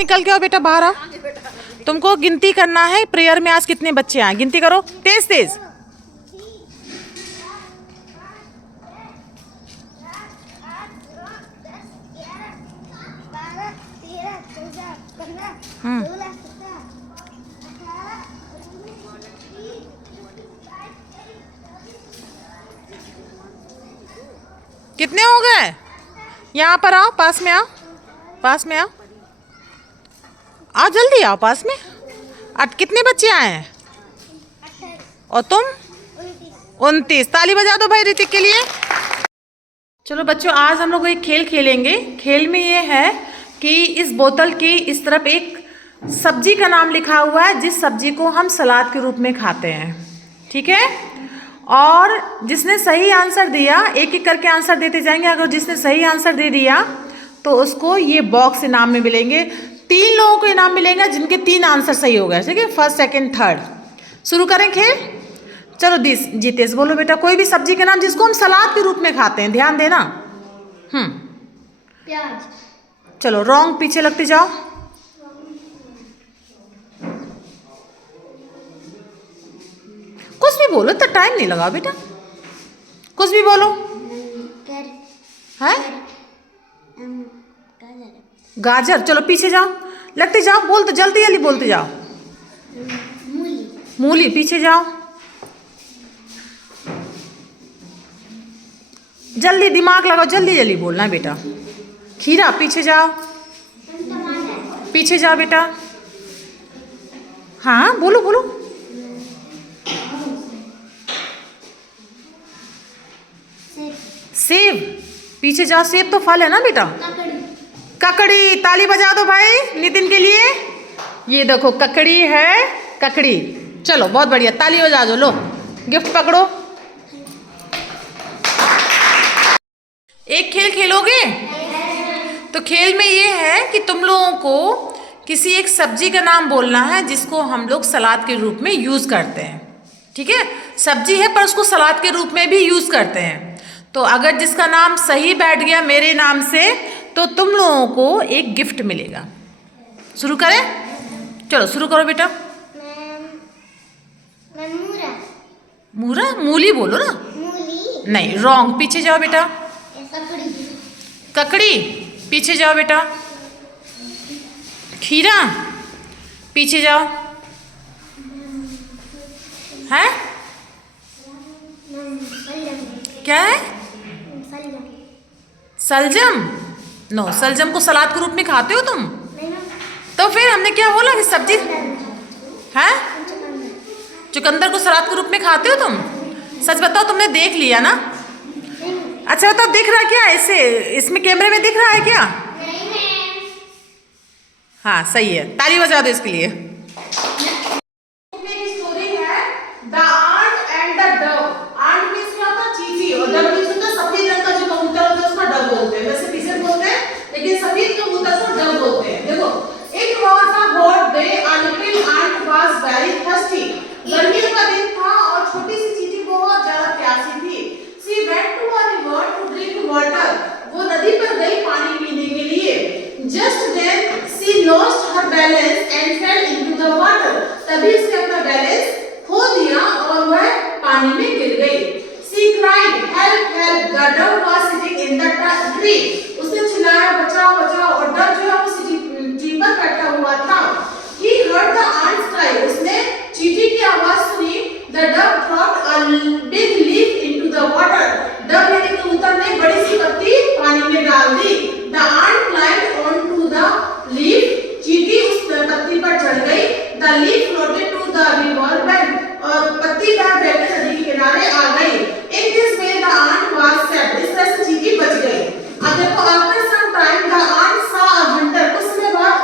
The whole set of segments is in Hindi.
निकल के आओ बेटा, बाहर आओ। तुमको गिनती करना है प्रेयर में आज कितने बच्चे आए, गिनती करो तेज तेज। कितने हो गए? यहाँ पर आओ, पास में आओ, पास में आओ, आओ जल्दी आओ पास में। कितने बच्चे आए हैं? और तुम? 29। ताली बजा दो भाई ऋतिक के लिए। चलो बच्चों, आज हम लोग एक खेल खेलेंगे। खेल में ये है कि इस बोतल की इस तरफ एक सब्जी का नाम लिखा हुआ है, जिस सब्जी को हम सलाद के रूप में खाते हैं, ठीक है। और जिसने सही आंसर दिया, एक एक करके आंसर देते जाएंगे। अगर जिसने सही आंसर दे दिया तो उसको ये बॉक्स इनाम में मिलेंगे। 3 लोगों को इनाम मिलेगा जिनके 3 आंसर सही हो गए, ठीक है, फर्स्ट सेकंड थर्ड। शुरू करें खेल। चलो जीतेश बोलो बेटा, कोई भी सब्जी का नाम जिसको हम सलाद के रूप में खाते हैं, ध्यान देना। प्याज। चलो रॉन्ग, पीछे लगते जाओ। कुछ भी बोलो, तो टाइम नहीं लगाओ बेटा, कुछ भी बोलो। है गाजर। चलो पीछे जाओ, लगते जाओ, बोलते जल्दी जल्दी बोलते जाओ। मूली। पीछे जाओ, जल्दी दिमाग लगाओ, जल्दी जल्दी बोलना है बेटा। खीरा। पीछे जाओ, पीछे जाओ बेटा। हाँ बोलो बोलो। सेब। पीछे जाओ, सेब तो फल है ना बेटा। ककड़ी। ताली बजा दो भाई नितिन के लिए। ये देखो ककड़ी है, ककड़ी। चलो बहुत बढ़िया, ताली बजा दो। लो गिफ्ट पकड़ो। एक खेल खेलोगे? तो खेल में ये है कि तुम लोगों को किसी एक सब्जी का नाम बोलना है जिसको हम लोग सलाद के रूप में यूज करते हैं, ठीक है। सब्जी है पर उसको सलाद के रूप में भी यूज करते हैं। तो अगर जिसका नाम सही बैठ गया मेरे नाम से, तो तुम लोगों को एक गिफ्ट मिलेगा। शुरू करें? चलो शुरू करो बेटा। मूरा। मूली बोलो ना। मूली। नहीं, रॉन्ग, पीछे जाओ बेटा। ककड़ी। पीछे जाओ बेटा। खीरा। पीछे जाओ। है क्या है? सलजम। नो, सलजम को सलाद के रूप में खाते हो तुम? तो फिर हमने क्या बोला कि सब्जी है? चुकंदर को सलाद के रूप में खाते हो तुम? सच बताओ, तुमने देख लिया ना? अच्छा बताओ, दिख रहा क्या इसे? इसमें कैमरे में दिख रहा है क्या? हाँ सही है, ताली बजा दो इसके लिए। स्टोरी है the ant and the dove. Ant means क्या होता है? चींटी। और डव मींस होता है सफेद रंग का जो कबूतर होता है, उसको डव बोलते हैं। वैसे पिजन बोलते हैं, लेकिन सफेद कबूतर को डव बोलते हैं। देखो, it was a hot day, a little ant was very thirsty. गर्मियों का दिन था और छोटी सी चींटी बहुत ज्यादा प्यासी थी। She went to a river to drink water. वो नदी पर गई पानी पीने के लिए। Just then she lost her balance and fell into the water. तभी उसने अपना बैलेंस खो दिया और वह पानी में गिर गई। She cried help help. The Dove was sitting in the tree. उसने चिल्लाया बचाओ बचाओ, और डव जो है वो ट्री पर बैठा हुआ था। He heard the ants cry. उसने चींटी की आवाज सुनी। The dove dropped a big leaf into the water. Dove यानी कबूतर ने बड़ी सी पत्ती पानी में डाल दी। The ant climbed onto the leaf. चींटी उस पत्ती पर चढ़ गई। The leaf floated to the river bank. और पत्ती पर बैठकर नदी के किनारे आ गई। In this way the ant was saved. इस तरह से चींटी बच गई। अब देखो, after some time the ant saw a hunter. कुछ समय बाद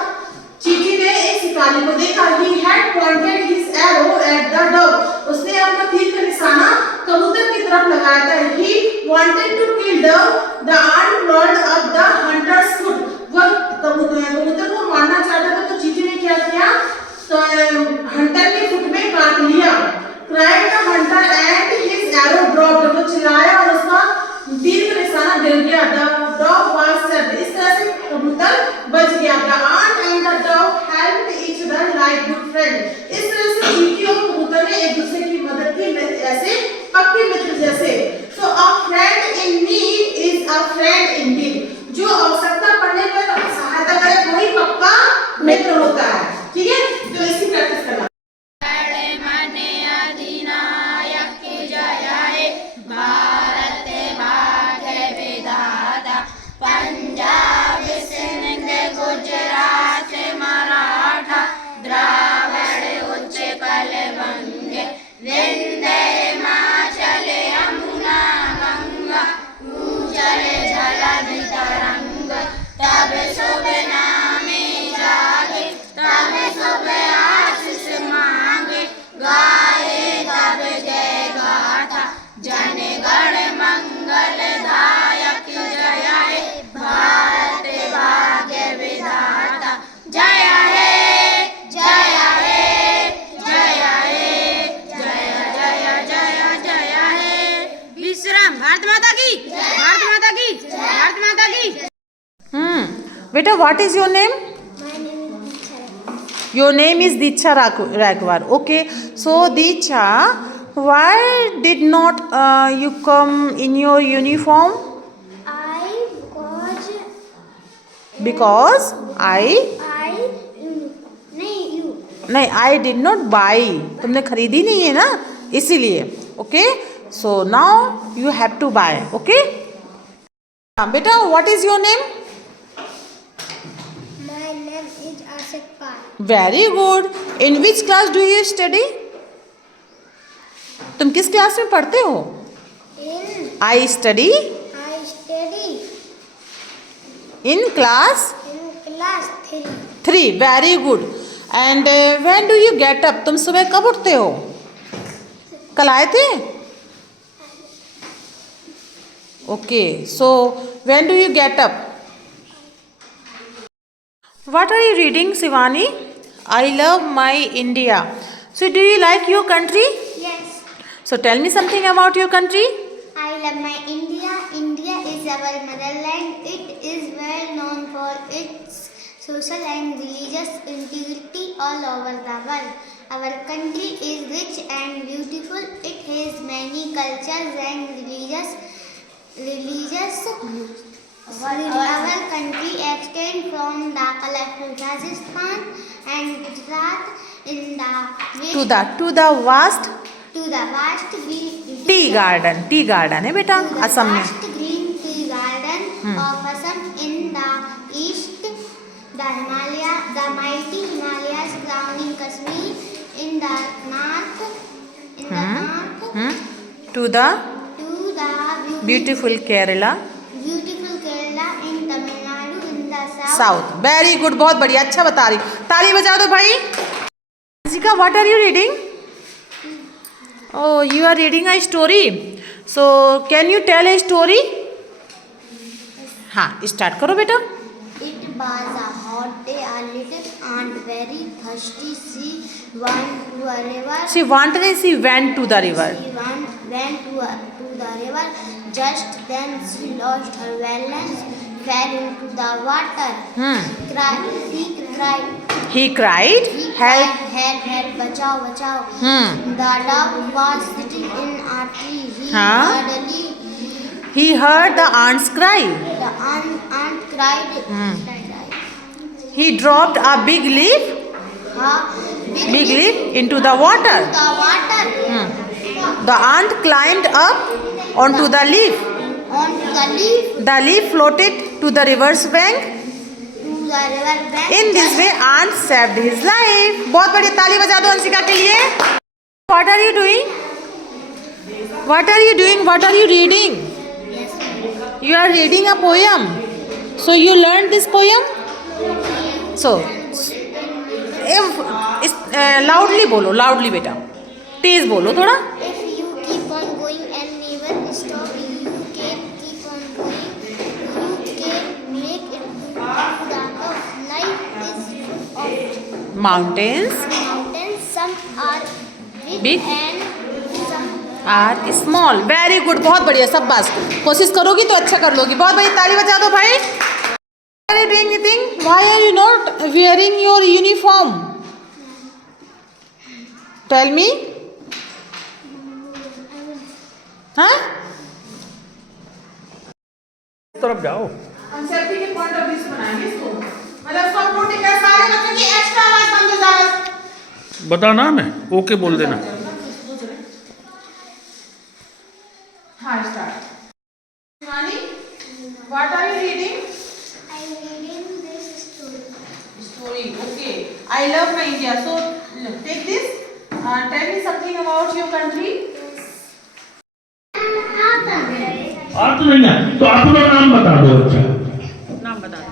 चींटी ने एक शिकारी को देखा। He had pointed his arrow at the dove. उसने अपना तीर का निशाना कबूतर की तरफ लगाया था। He wanted to kill dove. The ant crawled up the hunter's foot. वह कबूतर को मारना चाहता था, तो चींटी ने क्या किया? तो हंटर के फुट में काट लिया। Cried the hunter and his arrow dropped. वो चिल्लाया और उसका तीर का निशाना गिर गया। The dove was saved. इस तरह से कबूतर बच गया। The ant and the dove बेटा what is your name? Your name is Diksha Ragwar. Okay. So Diksha, why did not you come in your uniform? Because नहीं, I did not buy. तुमने खरीदी नहीं है ना, इसीलिए. Okay. So now you have to buy. Okay. बेटा what is your name? Very good. In which class do you study? तुम किस क्लास में पढ़ते हो? I study in class 3. Very good. And when do you get up? तुम सुबह कब उठते हो? कल आए थे? Okay. So when do you get up? What are you reading, Shivani? I love my India. So do you like your country? Yes. So tell me something about your country. I love my India. India is our motherland. It is well known for its social and religious integrity all over the world. Our country is rich and beautiful. It has many cultures and religious. Our country extends from the collective Rajasthan and Gujarat in the to the vast green tea garden है बेटा असम में. vast green tea garden of Assam in the east, the mighty Himalayas crowning Kashmir in the north, to the beautiful Kerala in Tamil Nadu in the south. Very good. बहुत बढ़िया, अच्छा बता रही. ताली बजा दो भाई. Jika, what are you reading? Oh, you are reading a story. So can you tell a story? हाँ, start करो बेटा. It was a hot day. A little aunt, very thirsty, she went to a river. She went to the river. She went to the river. Just then she lost her balance, fell into the water. He cried. Help! Help! Bachao! The dog was sitting in a tree. He heard the aunt's cry. The aunt cried. He dropped a big leaf into the water. The aunt climbed up onto the leaf. The leaf floated to the river's bank. In this way, aunt saved his life. बहुत बड़ी ताली बजा दो अंशिका के लिए. What are you doing? What are you doing? What are you reading? You are reading a poem. So you learned this poem. So loudly बोलो, loudly बेटा. तेज बोलो थोड़ा. If you keep on going and never stop, you can keep on going. You can make it to the top. Life is full of mountains. Some are big and some are small. Very good. बहुत बढ़िया. सब बस कोशिश करोगी तो अच्छा कर लोगी. बहुत बड़ी ताली बजा दो भाई. Are you doing anything? Why are you not wearing your uniform? Tell me. हाँ? तरफ जाओ. कंसेप्ट के पॉइंट ऑफ व्यू से बनाएंगे इसको. मतलब सब नोट है सारे बच्चों की एक्स्ट्रा आवाज बंद हो जाए. बताना मैं ओके बोल देना. हाँ start. Shivani, what are you reading? I am reading this story. Story. Okay. I love my India. So take this. Tell me something about your country. आप तो नहीं है तो अपना नाम बता दो. अच्छा नाम बता दो.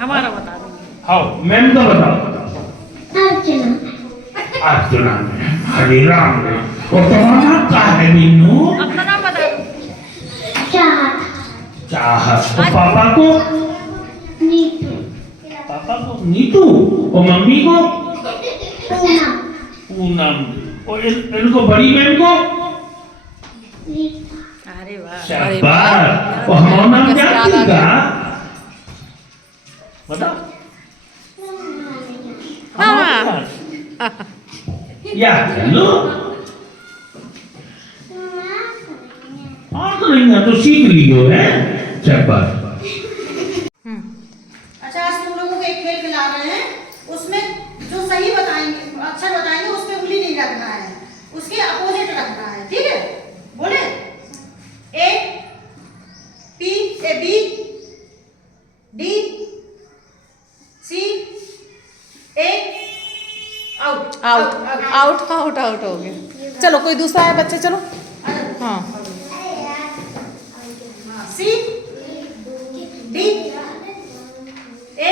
हमारा बता देंगे. आओ मैम का बताओ. अर्चना में हरे राम में और तुम्हारा क्या है मीनू? अपना नाम बता दो. चाहत. और पापा को? पापा को नीतू. और मम्मी को? पूनम. और इनको बड़ी बहन को? अरे वाह. शाबाश. और हमारा नाम क्या था? बता। हाँ। याद कर लो। और तो नहीं है तो सीख लियो है चैप्टर। अच्छा, आज तुम लोगों को एक खेल खिला रहे हैं, उसमें जो सही बताएंगे, अक्षर बताएंगे, उसमें उंगली नहीं रखना है, उसके अपोजिट रखना है, ठीक है? बोले A P A B D C A out out out out out हो गया। चलो कोई दूसरा है बच्चे, चलो। हाँ C D A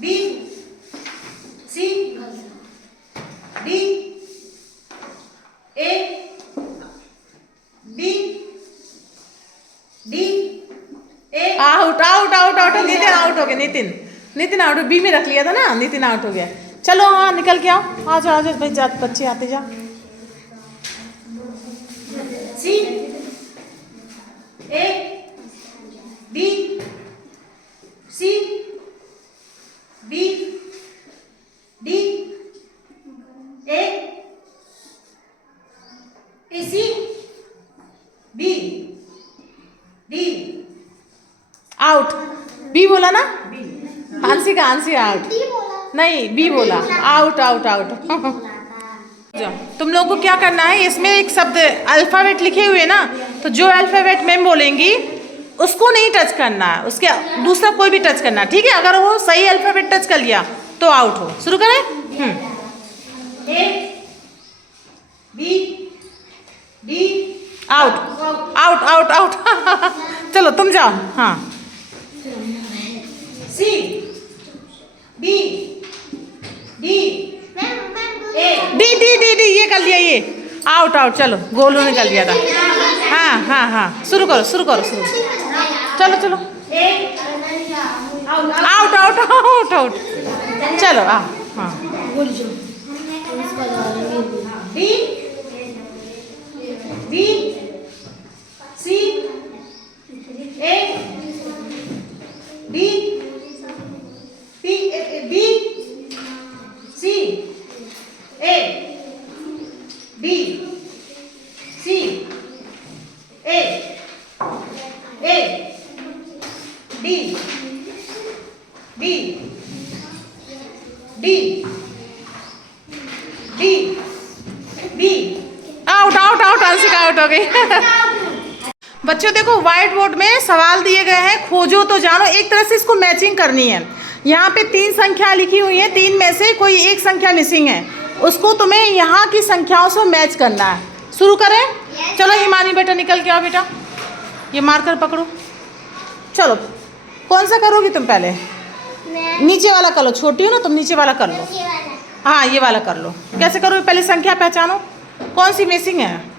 B C D A B D A out out out out. Nitin out हो गया। नितिन आउट। बी में रख लिया था ना, नितिन आउट हो गया। चलो हाँ निकल के आओ, आ जाओ भाई, जा बच्चे आते जा। C A B C B D A C B D out. B बोला ना, आंसी का आंसी आउट नहीं, बी बोला। Out out out. तुम लोगों को क्या करना है, इसमें एक शब्द अल्फाबेट लिखे हुए ना, तो जो अल्फाबेट मैम बोलेंगी उसको नहीं टच करना है, उसके दूसरा कोई भी टच करना है, ठीक है? अगर वो सही अल्फाबेट टच कर लिया तो आउट हो। शुरू करें। A B D out out out out. चलो तुम जाओ। हाँ C B D A D D D D ये कर लिया, ये आउट आउट। चलो गोलू ने कर लिया था। हाँ हाँ हाँ शुरू करो शुरू करो शुरू। चलो चलो A out out out out. चलो हाँ हाँ B B C A B P B C A B C A D D D D B out out out. Anshika out हो गई। बच्चों देखो, व्हाइट बोर्ड में सवाल दिए गए हैं, खोजो तो जानो। एक तरह से इसको मैचिंग करनी है। यहाँ पे 3 संख्या लिखी हुई है, 3 में से कोई एक संख्या मिसिंग है, उसको तुम्हें यहाँ की संख्याओं से मैच करना है। शुरू करें। चलो हिमानी बेटा निकल के आओ बेटा, ये मार्कर पकड़ो। चलो कौन सा करोगी तुम? पहले नीचे वाला कर लो, छोटी हो ना तुम, नीचे वाला कर लो। हाँ ये वाला कर लो। कैसे करोगे? पहले संख्या पहचानो, कौन सी मिसिंग है।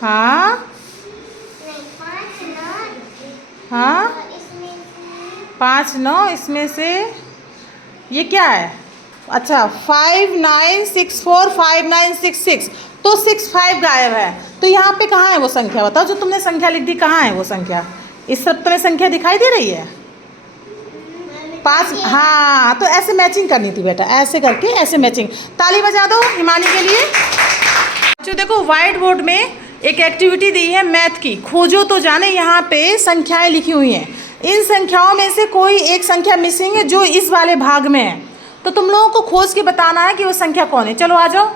हाँ हाँ 5 9 इसमें से ये क्या है? अच्छा 5 9 6 4 5 9 6 6, तो 6 5 गायब है। तो यहाँ पे कहाँ है वो संख्या? बताओ, जो तुमने संख्या लिख दी कहाँ है वो संख्या? इस सब तुम्हें संख्या दिखाई दे रही है? 5। हाँ तो ऐसे मैचिंग करनी थी बेटा, ऐसे करके ऐसे मैचिंग। ताली बजा दो हिमानी के लिए। जो देखो व्हाइट बोर्ड में एक एक्टिविटी दी है मैथ की, खोजो तो जाने। यहाँ पे संख्याएं लिखी हुई हैं, इन संख्याओं में से कोई एक संख्या मिसिंग है जो इस वाले भाग में है, तो तुम लोगों को खोज के बताना है कि वो संख्या कौन है। चलो आ जाओ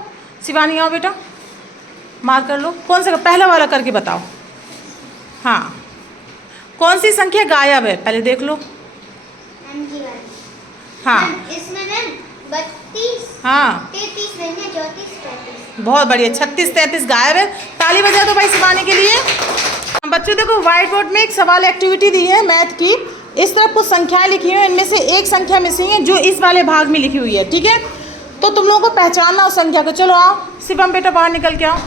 शिवानी, आओ बेटा, मार्क कर लो। कौन सा? पहला वाला करके बताओ। हाँ कौन सी संख्या गायब है पहले देख लो। हाँ इसमें मैम 32 हाँ 33 नहीं है, 34 33। बहुत बढ़िया, 36 33 गायब है। ताली बजा दो भाई शिवानी के लिए। बच्चों देखो व्हाइट बोर्ड में एक सवाल एक्टिविटी दी है मैथ की, इस तरफ कुछ संख्याएं लिखी हुई हैं, इनमें से एक संख्या मिसिंग है जो इस वाले भाग में लिखी हुई है, ठीक है? तो तुम लोगों को पहचानना उस संख्या को। चलो आओ शिवम बेटा बाहर निकल के आओ।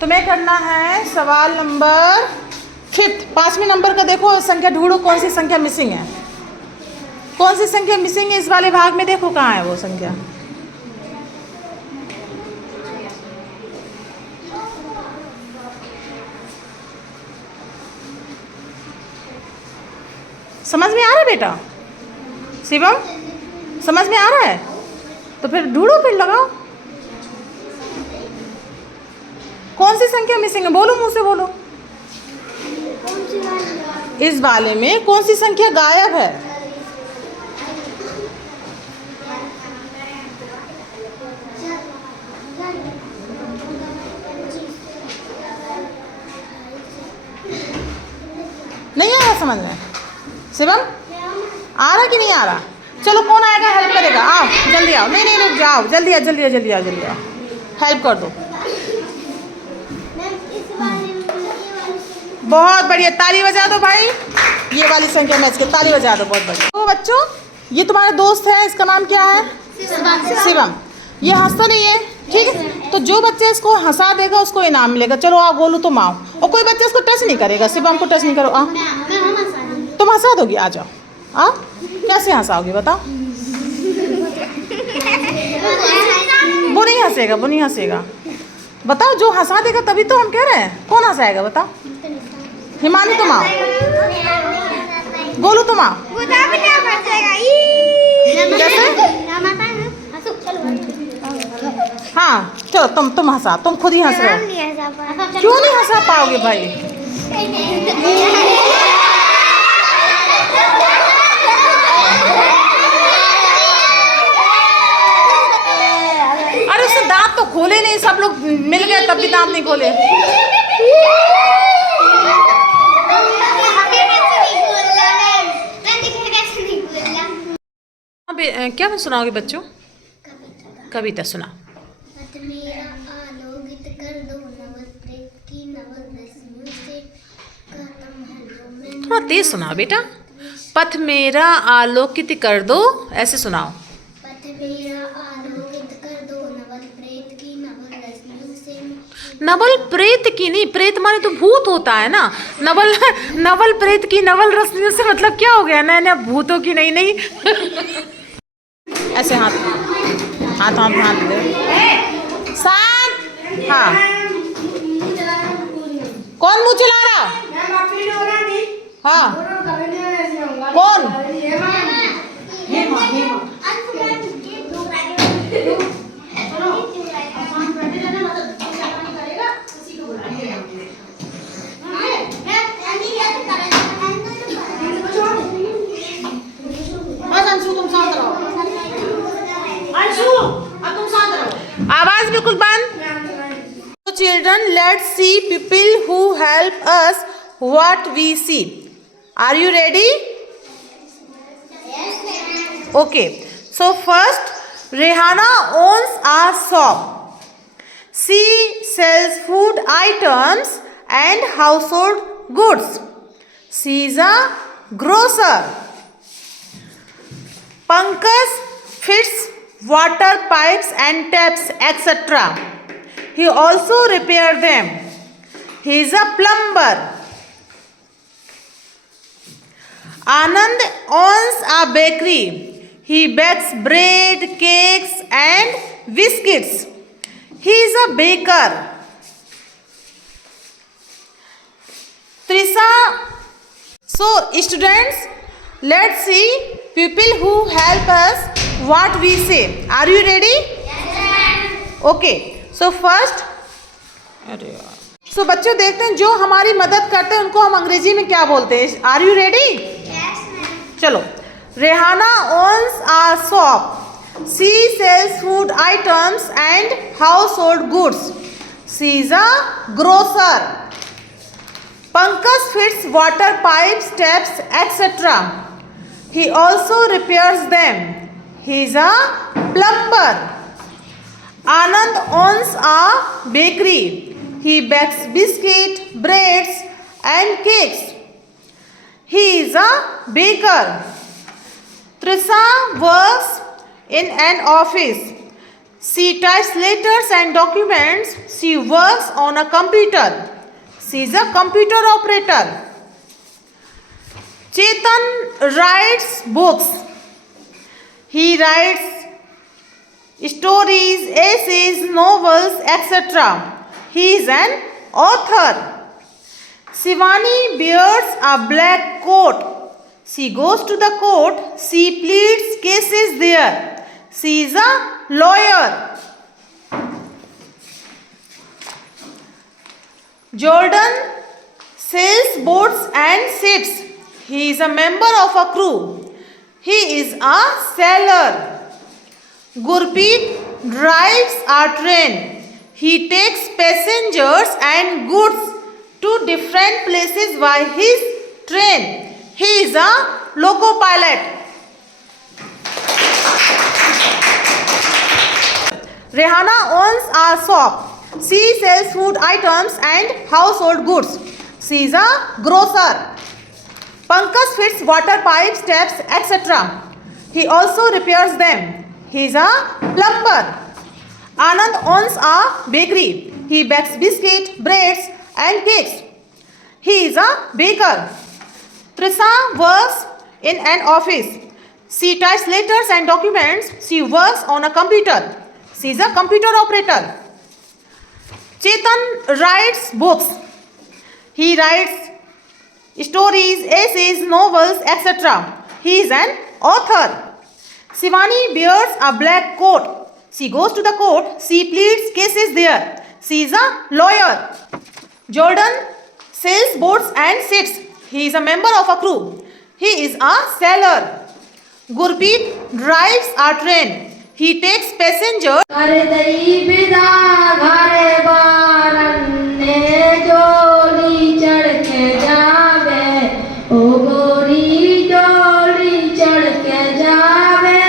तुम्हें करना है सवाल नंबर 5th, 5वें नंबर का। देखो संख्या ढूंढो, कौन सी संख्या मिसिंग है, कौन सी संख्या मिसिंग है इस वाले भाग में। देखो कहाँ है वो संख्या। समझ में आ रहा है बेटा? शिवम समझ में आ रहा है? तो फिर ढूंढो, फिर लगाओ। कौन सी संख्या मिसिंग है? बोलो, मुंह से बोलो। इस वाले में कौन सी संख्या गायब है? नहीं आ रहा समझ में? शिवम आ रहा कि नहीं आ रहा? चलो कौन आएगा, हेल्प करेगा? आओ जल्दी आओ। नहीं नहीं नहीं, जाओ जल्दी आओ, जल्दी आओ, जल्दी आओ, जल्दी आओ, हेल्प कर दो। बहुत बढ़िया, ताली बजा दो भाई। ये वाली संख्या मैच के ताली बजा दो, बहुत बढ़िया। तो बच्चों, ये तुम्हारा दोस्त है, इसका नाम क्या है? शिवम। ये हंसता नहीं है, ठीक है? तो जो बच्चे इसको हंसा देगा उसको इनाम मिलेगा। चलो आओ, गोलू तुम आओ। और कोई बच्चा इसको टच नहीं करेगा, शिवम को टच नहीं करो। आओ, तुम हंसा दोगी, आ जाओ। आओ, कैसे हंसाओगे बताओ? वो नहीं हंसेगा, वो नहीं हंसेगा। बताओ, जो हंसा देगा तभी तो हम कह रहे हैं। कौन हंसाएगा बताओ? हिमानी तुम आओ, गोलू तुम आओ। हाँ चलो, तुम हंसा, तुम खुद ही हंस रहे हो। क्यों नहीं हंसा पाओगे भाई? अरे उसने दांत तो खोले नहीं, सब लोग मिल गए तब भी दांत नहीं खोले। क्या मैं सुनाओगे बच्चों? कविता सुना। थोड़ा तेज सुनाओ बेटा। पथ मेरा आलोकित कर दो, ऐसे सुनाओ। पथ मेरा आलोकित कर दो, नवल प्रेत की नवल रश्मियों से। नवल प्रेत की नहीं, प्रेत माने तो भूत होता है ना। नवल प्रेत की नवल रश्मियों से मतलब क्या हो गया? नए नए भूतों की नई नई। ऐसे हाथ हाथ हाथ हाथ दे, शांत। हाँ, कौन मुंह चला रहा? हाँ, कौन? आवाज बिल्कुल बंद। So children, let's see people who help us what we see. Are you ready? Okay. So first, Rehana owns a shop. She sells food items and household goods. She is a grocer. Pankaj fits water pipes and taps, etc. He also repairs them. He is a plumber. Anand owns a bakery. He bakes bread, cakes and biscuits. He is a baker. Trisha. So students, let's see people who help us what we say. Are you ready? Yes. Okay. So first, अरे यार। So बच्चों देखते हैं जो हमारी मदद करते हैं उनको हम अंग्रेजी में क्या बोलते हैं। Are you ready? Yes, ma'am. चलो। Rehana owns a shop. She sells food items and household goods. She is a grocer. Pankaj fits water pipes, taps, etc. He also repairs them. He is a plumber. Anand owns a bakery. He bakes biscuits, breads and cakes. He is a baker. Trisha works in an office. She types letters and documents. She works on a computer. She is a computer operator. Chetan writes books. He writes stories, essays, novels, etc. He is an author. Shivani wears a black coat. She goes to the court. She pleads cases there. She is a lawyer. Jordan sails boats and ships. He is a member of a crew. He is a sailor. Gurpreet drives a train. He takes passengers and goods to different places by his train. He is a loco pilot. Rehana owns a shop. She sells food items and household goods. She is a grocer. Pankaj fits water pipes, taps, etc. He also repairs them. He is a plumber. Anand owns a bakery. He bakes biscuits, breads and cakes. He is a baker. Trisha works in an office. She types letters and documents. She works on a computer. She is a computer operator. Chetan writes books. He writes stories, essays, novels, etc. He is an author. Shivani wears a black coat. She goes to the court. She pleads cases there. She is a lawyer. Jordan sails boats and ships. He is a member of a crew. He is a sailor. Gurpreet drives a train. He takes passengers. कर दई विदा घरे बारन्ने डोली चढ़ के जावे ओ गोरी डोली चढ़ के जावे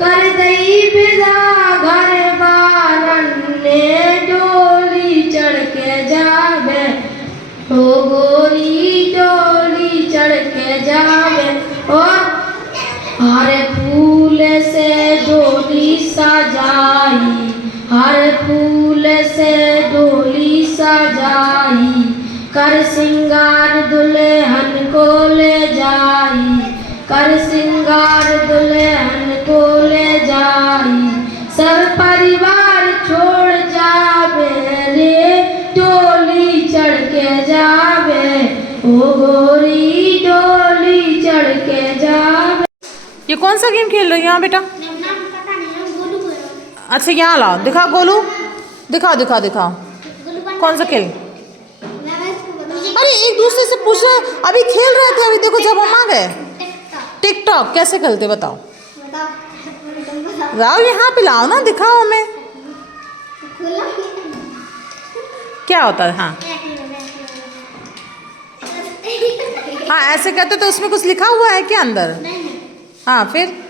कर दई विदा घरे बारन्ने डोली चढ़ के जावे ओ गोरी डोली चढ़ के जावे और हर फूल से डोली सजाई हर फूल से डोली सजाई कर सिंगार दुल्हन को ले जाई कर सिंगार दुल्हन को ले जाई सब परिवार छोड़ जावे रे डोली चढ़ के जावे ओ गोरी डोली चढ़ के जावे। ये कौन सा गेम खेल रहे हो यहाँ बेटा? अच्छा यहाँ लाओ, दिखाओ गोलू, दिखाओ दिखाओ दिखाओ कौन सा खेल। अरे एक दूसरे से पूछ रहे, अभी खेल रहे थे, अभी देखो जब हम आ गए। टिकटॉक कैसे खेलते बताओ? लाओ यहाँ पे लाओ ना, दिखाओ हमें क्या होता है। हाँ हाँ ऐसे कहते तो उसमें कुछ लिखा हुआ है क्या अंदर? हाँ फिर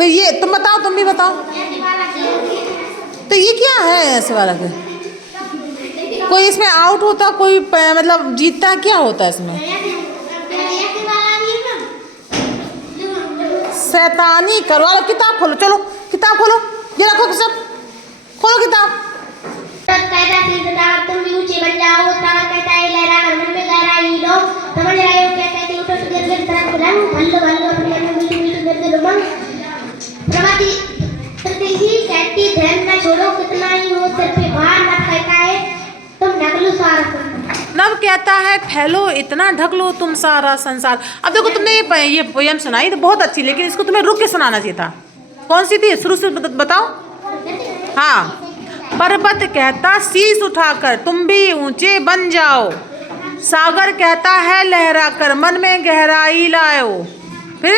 ये तुम बताओ, तुम भी बताओ। तो ये क्या है ऐसे वाला के? कोई इसमें आउट होता, कोई मतलब जीतता, क्या होता है इसमें? शैतानी करवा लो। किताब खोलो, चलो किताब खोलो, ये रखो सब, खोलो किताब। कहता सीधा तुम भी ऊंचे बन जाओ, तार कहता है लहरा कर मन में गहराई लो, समझ रहे हो क्या कहती है? उठो सुगर गर तरह रंग भल्लो भल्लो अपने में मीठू मीठू गर गर उमंग प्रभाती प्रकृति कहती ध्यान न छोड़ो, कितना ही हो सिर पे भार न फेंका है तुम ढक लो सारा। नव कहता है फैलो इतना ढक लो तुम सारा संसार। अब देखो तुमने ये पोयम सुनाई तो बहुत अच्छी, लेकिन इसको तुम्हें रुक के सुनाना चाहिए था। कौन सी थी? शुरू से बताओ। हाँ, पर्वत कहता शीश उठाकर तुम भी ऊंचे बन जाओ, सागर कहता है लहरा कर मन में गहराई लाओ। फिर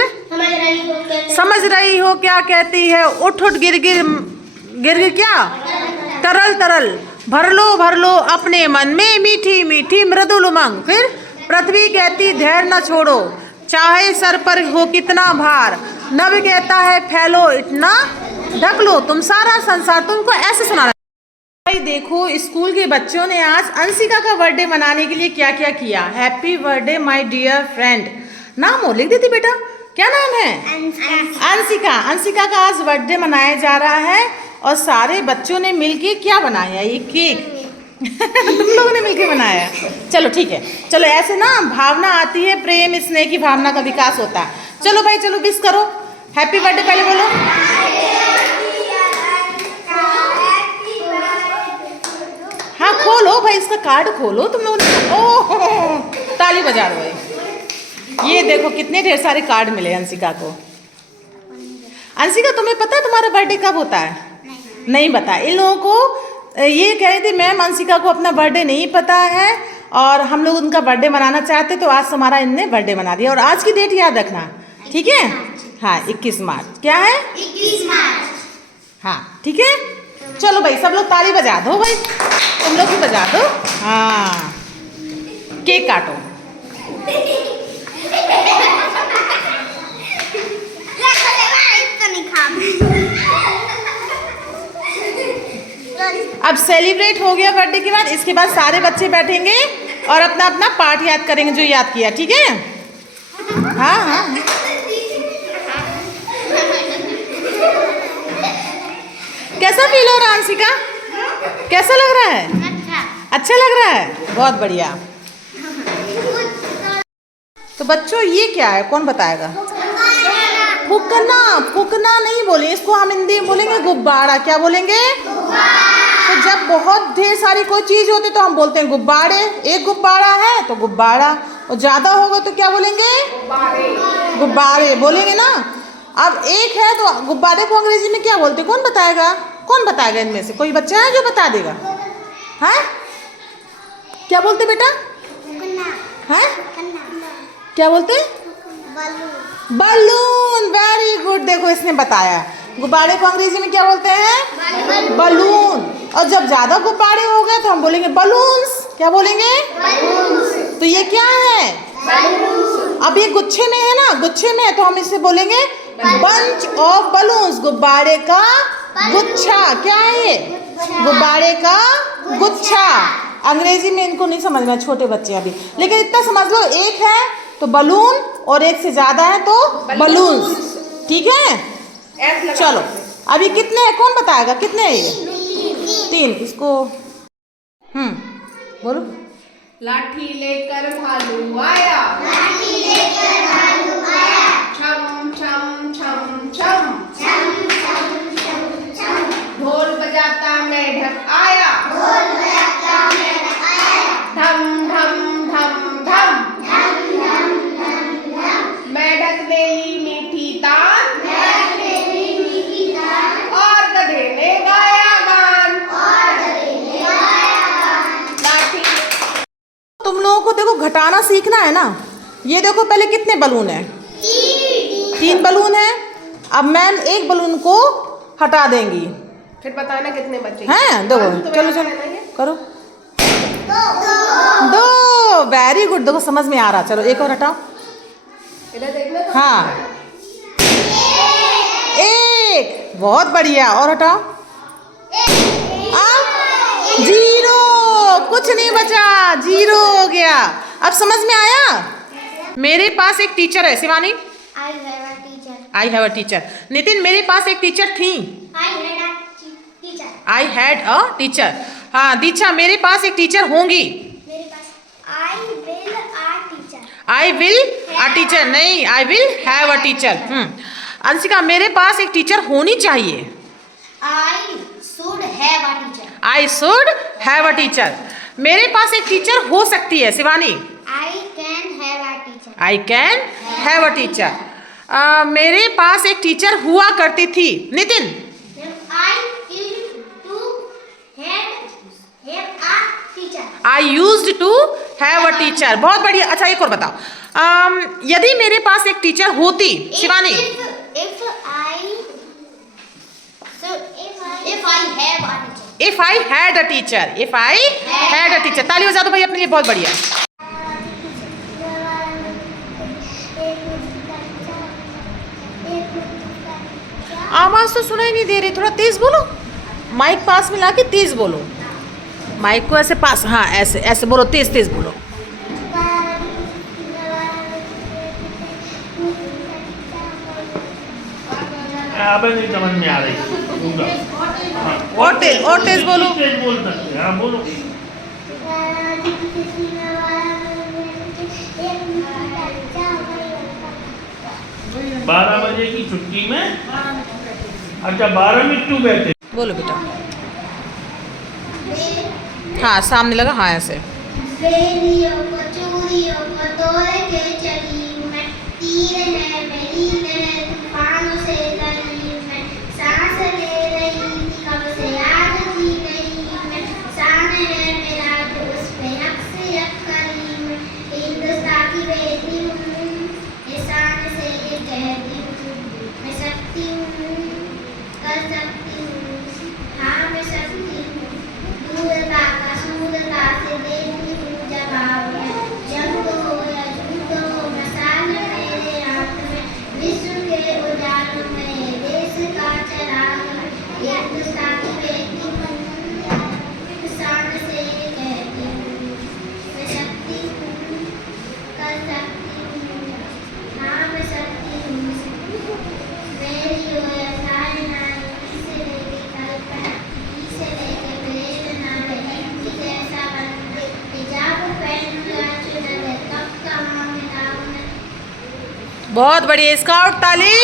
समझ रही हो क्या कहती है? उठ उठ गिर गिर गिर गिर क्या तरल तरल भर लो अपने मन में मीठी मीठी मृदुल उमंग। फिर पृथ्वी कहती धैर्य न छोड़ो, चाहे सर पर हो कितना भार। नभ कहता है फैलो इतना ढक लो तुम सारा संसार। तुमको ऐसे सुनाना भाई। देखो स्कूल के बच्चों ने आज अंशिका का बर्थडे मनाने के लिए क्या क्या किया। Happy birthday my dear friend. नाम हो लिख देती बेटा, क्या नाम है? अंशिका। अंशिका का आज बर्थडे मनाया जा रहा है और सारे बच्चों ने मिलके क्या बनाया? ये केक तुम लोगों ने मिलके बनाया। चलो ठीक है, चलो ऐसे ना भावना आती है, प्रेम स्नेह की भावना का विकास होता है। चलो भाई चलो विश करो, हैप्पी बर्थडे पहले बोलो। हाँ खोलो भाई, इसका कार्ड खोलो तुम लोगों ने। ओह, ताली बजा दो भाई। ये देखो कितने ढेर सारे कार्ड मिले अंशिका को। अंशिका तुम्हें पता है तुम्हारा बर्थडे कब होता है? नहीं पता। इन लोगों को ये कह रही थी मैम अंशिका को अपना बर्थडे नहीं पता है और हम लोग उनका बर्थडे मनाना चाहते, तो आज तुम्हारा इनने बर्थडे मना दिया। और आज की डेट याद रखना, ठीक है? हाँ 21 मार्च। क्या है? 21 मार्च। हाँ ठीक है। चलो भाई सब लोग ताली बजा दो भाई, तुम लोग भी बजा दो। हाँ केक काटो। अब सेलिब्रेट हो गया बर्थडे के बाद, इसके बाद सारे बच्चे बैठेंगे और अपना अपना पार्ट याद करेंगे जो याद किया, ठीक है? हाँ हाँ कैसा फील हो रहा है अंशिका? कैसा लग रहा है? अच्छा लग रहा है, बहुत बढ़िया। तो बच्चों ये क्या है, कौन बताएगा? फूकना। फूकना नहीं बोले इसको, हम हिंदी में बोलेंगे गुब्बारा। क्या बोलेंगे? तो जब बहुत ढेर सारी कोई चीज होती तो हम बोलते हैं गुब्बारे। एक गुब्बारा है तो गुब्बारा, और ज्यादा होगा तो क्या बोलेंगे? गुब्बारे बोलेंगे ना। अब एक है तो गुब्बारे को अंग्रेजी में क्या बोलते? कौन बताएगा? कौन बताएगा इनमें से? कोई बच्चा है जो बता देगा? हैं? क्या बोलते बेटा? हैं? क्या बोलते? बलून। Very good. देखो इसने बताया, गुब्बारे को अंग्रेजी में क्या बोलते हैं? बलून। और जब ज्यादा गुब्बारे हो गए तो हम बोलेंगे बलून्स। क्या बोलेंगे? तो ये क्या है? अब ये गुच्छे में है ना, गुच्छे में है तो हम इसे बोलेंगे बंच ऑफ बलून्स। गुब्बारे का गुच्छा। क्या है ये? गुब्बारे का गुच्छा। अंग्रेजी में इनको नहीं समझ में, छोटे बच्चे अभी, लेकिन इतना समझ लो, एक है तो बलून और एक से ज्यादा है तो बलून्स। ठीक है? चलो अभी कितने हैं, कौन बताएगा? कितने हैं ये? 3। इसको बोलो। लाठी लेकर भालू आया, छम छम छम छम, ढोल बजाता मेढक आया, धम धम धम धम, मेढक ने ली मीठी तान, और गधे ने गाया गान। लाठी। तुम लोगों को देखो घटाना सीखना है ना। ये देखो पहले कितने बलून हैं? 3 बलून हैं। अब मैम एक बलून को हटा देंगी, फिर बताना कितने बचे हैं? देखो चलो चलो करो। 2। Very good. देखो समझ में आ रहा। चलो एक और हटाओ। इधर देखना। हाँ 1। बहुत बढ़िया। और हटाओ। अब 0। कुछ नहीं बचा, 0 हो गया। अब समझ में आया? मेरे पास एक टीचर है। Shivani? I have a teacher. Nitin मेरे पास एक टीचर थी। I had a teacher. हाँ दीक्षा मेरे पास एक टीचर होंगी। I will a teacher. नहीं, I will have a teacher. Anshika मेरे पास एक टीचर होनी चाहिए। I should have a teacher. I should have a teacher. मेरे पास एक टीचर हो सकती है। Shivani? I can have a teacher. I can have a teacher. मेरे पास एक टीचर हुआ करती थी। Nitin? I used to have a teacher. I used to have a teacher. बहुत बढ़िया। अच्छा एक और बताओ, यदि मेरे पास एक टीचर होती। Shivani? If I have a teacher. If I had a teacher. If I had a teacher. ताली बजा दो भाई अपने लिए, बहुत बढ़िया। आवाज तो सुनाई नहीं दे रही, थोड़ा तेज बोलो। माइक पास में लाके तेज बोलो। माइक को ऐसे पास, हाँ ऐसे ऐसे बोलो, तेज तेज बोलो। अब नहीं समझ में आ रही। हाँ, और तेज बोलो। तेज बोल सकते हैं। हाँ बोलो। 12 बजे की छुट्टी में। अच्छा 12 मिनट बैठे। बोलो बेटा। हाँ सामने लगा, हाँ ऐसे। बेलियों को चूड़ियों को तोड़ के चली मैं, तीर है मेरी नहर तूफानों से लड़ी मैं, सांस ले रही थी कब से याद थी नहीं मैं, शान है मेरा जो उस पे अक्स यक करी मैं, हिंदुस्तान की बेटी हूँ ये शान से ये कहती हूँ, मैं शक्ति हूँ कर सकती हूँ, हाँ मैं शक्ति हूँ, दूरता का सूरता से देती हूँ जवाब में, जंग हो या युद्ध हो मसाल मेरे हाथ में, विश्व के उजालों में देश का चराग में, हिंदुस्तान की बेटी हूँ शान से ये कहती हूँ, मैं शक्ति हूँ कर सकती हूँ, हाँ मैं शक्ति हूँ, मेरी हो या साधना से लेके कल्पना से लेके प्रेरणा व्यक्ति जैसा बनना, हिजाब पहनूंगा चुनर कब कहाँ मिटाऊंगा। बहुत बढ़िया, स्काउट ताली।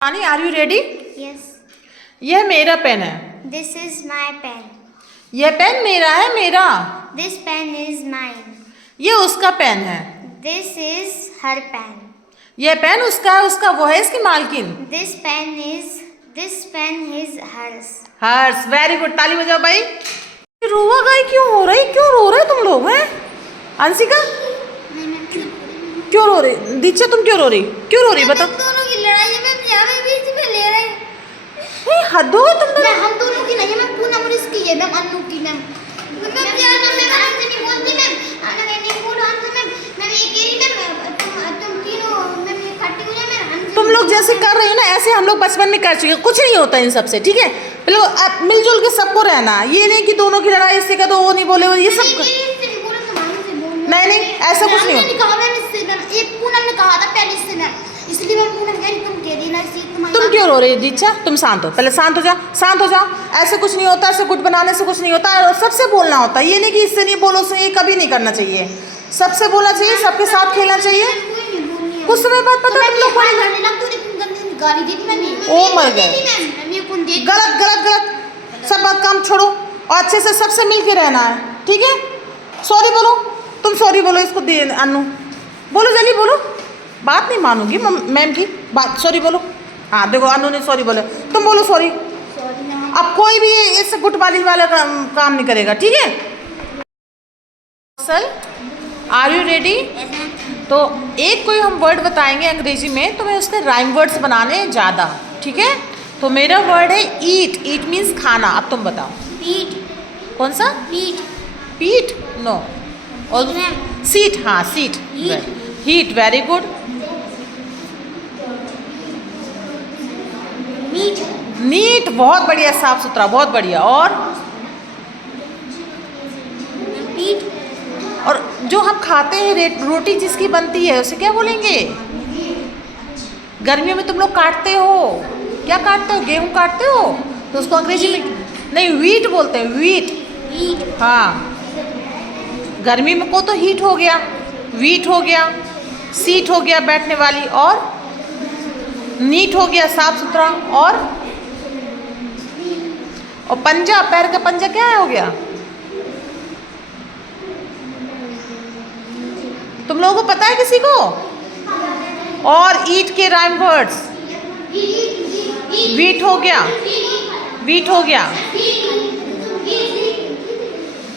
Shivani are you ready? Yes, यह मेरा पेन है, this is my pen. यह पेन मेरा है, मेरा। This pen is mine. ये उसका पेन है, This is her pen. यह पेन उसका है, उसका वो है इसकी मालकिन। This pen is hers. Harsh, very good, ताली बजाओ भाई। रोवा गाय क्यों हो रही, क्यों रो रहे तुम लोग हैं? अंशिका क्यों रो रही? दीक्षा तुम क्यों रो रही, क्यों रो रही बताओ? दोनों की लड़ाई है, मैं यहाँ बीच में ले रहे हैं। हद हो गई तुम दोनों। हम दोनों की नहीं है, मैं पूनम और इसकी है, मैम अन्नू की मैम। मैम यार मैं आराम से नहीं बोलती मैम, आना नहीं बोल रहा था मैम, मैं ये कह रही मैम तुम तीनों मैम इकट्ठी हो जाए मैम। तुम लोग जैसे कर रही हो ना, ऐसे हम लोग बचपन में कर चुके हैं, कुछ नहीं होता इन सबसे, ठीक है? मतलब मिलजुल के सबको रहना, ये नहीं कि दोनों की लड़ाई इससे का तो वो नहीं बोले, ये सब नहीं नहीं ऐसा कुछ नहीं होता। कहा मैम इससे मैम, एक पूनम ने कहा था पहले इससे मैम, इसलिए मैं पूनम कह रही तुम कह देना इसी तुम्हारी। तुम क्यों रो रही है दीक्षा? तुम शांत हो, पहले शांत हो जाओ, शांत हो जाओ। ऐसे कुछ नहीं होता, ऐसे गुट बनाने से कुछ नहीं होता, और सबसे बोलना होता है, ये नहीं कि इससे नहीं बोलो, उससे ये कभी नहीं करना चाहिए। सबसे बोलना चाहिए, सबके साथ खेलना चाहिए। कुछ समय बाद पता तुम लोग गाली दी थी मैंने, ओ मर गए। मैं कौन दे गलत गलत गलत, सब बात काम छोड़ो और अच्छे से सबसे मिल के रहना है, ठीक है? सॉरी बोलो, तुम सॉरी बोलो इसको दे अन्नू, बोलो जल्दी बोलो, बात नहीं मानूंगी मैम की बात, सॉरी बोलो। हाँ देखो अन्नू ने सॉरी बोले, तुम बोलो सॉरी। अब कोई भी इस गुटबाजी वाला काम नहीं करेगा, ठीक है? सल आर यू रेडी? तो एक कोई हम वर्ड बताएंगे अंग्रेजी में, तो मैं उसके राइम वर्ड्स बनाने ज़्यादा, ठीक है? तो मेरा वर्ड है ईट, ईट मीन्स खाना। अब तुम बताओ। पीठ, कौन सा? पीठ, पीठ? नो, और सीट, हाँ सीट। Heat, very good. मीठ, नीट, बहुत बढ़िया, साफ सुथरा, बहुत बढ़िया। और पीठ, और जो हम खाते हैं रोटी जिसकी बनती है उसे क्या बोलेंगे? गर्मियों में तुम लोग काटते हो, क्या काटते हो? गेहूं काटते हो, तो उसको अंग्रेजी में नहीं वीट बोलते हैं, वीट। हीट, हाँ, गर्मी में को तो हीट हो गया, वीट हो गया, सीट हो गया बैठने वाली, और नीट हो गया साफ सुथरा, और पंजा, पैर का पंजा क्या हो गया? तुम लोगों को पता है किसी को? और ईट के राइम वर्ड्स, वीट हो गया, वीट हो गया,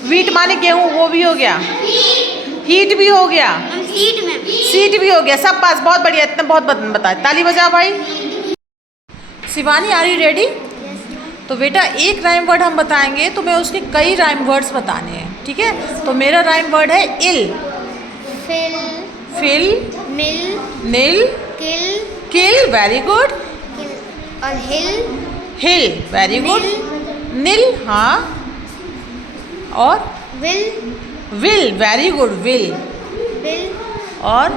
वीट माने गेहूं, वो भी हो गया, हीट भी हो गया, सीट में, सीट भी हो गया, सब पास, बहुत बढ़िया, इतना बहुत बताए, ताली बजाओ भाई। Shivani are you ready? तो बेटा एक राइम वर्ड हम बताएंगे, तो मैं उसके कई राइम वर्ड्स बताने हैं, ठीक है? तो मेरा राइम वर्ड है इल, फिल, फिल, मिल, नील, किल, किल, वेरी गुड। और हिल, हिल, वेरी गुड। नील, हाँ, और will, will, very good, will. Will, और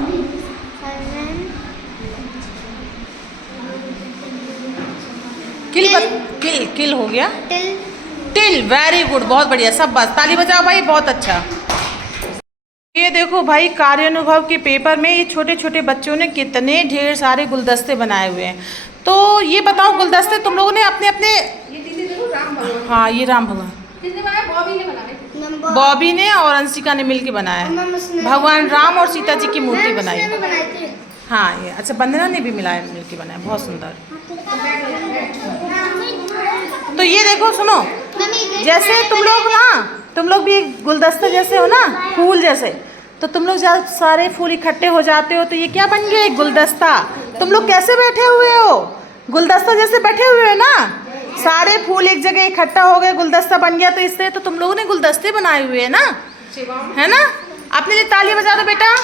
किल, किल, किल हो गया, टिल, टिल, वेरी गुड, बहुत बढ़िया, सब बस, ताली बजाओ भाई, बहुत अच्छा। ये देखो भाई, कार्यानुभव के पेपर में ये छोटे छोटे बच्चों ने कितने ढेर सारे गुलदस्ते बनाए हुए हैं। तो ये बताओ गुलदस्ते तुम लोगों ने अपने अपने, ये दीदी देखो राम भगवान हाँ ये राम भगवान किसने बनाया? बॉबी ने बनाया। बॉबी ने और अंशिका ने मिलके बनाया है। भगवान राम और सीता जी की मूर्ति बनाई है। बनाए थे। हाँ ये अच्छा, वंदना ने भी मिलाया मिलके बनाया, बहुत सुंदर। तो ये देखो सुनो, जैसे तुम लोग भी गुलदस्ते जैसे हो ना, फूल जैसे, तो तुम लोग जब सारे फूल इकट्ठे हो जाते हो तो ये क्या बन गया? एक गुलदस्ता। तुम लोग कैसे बैठे हुए हो? गुलदस्ता जैसे बैठे हुए हो ना, सारे फूल एक जगह इकट्ठा हो गए, गुलदस्ता बन गया। तो इससे तो तुम लोगों ने गुलदस्ते बनाए हुए हैं ना, है ना? अपने लिए ताली बजा दो बेटा।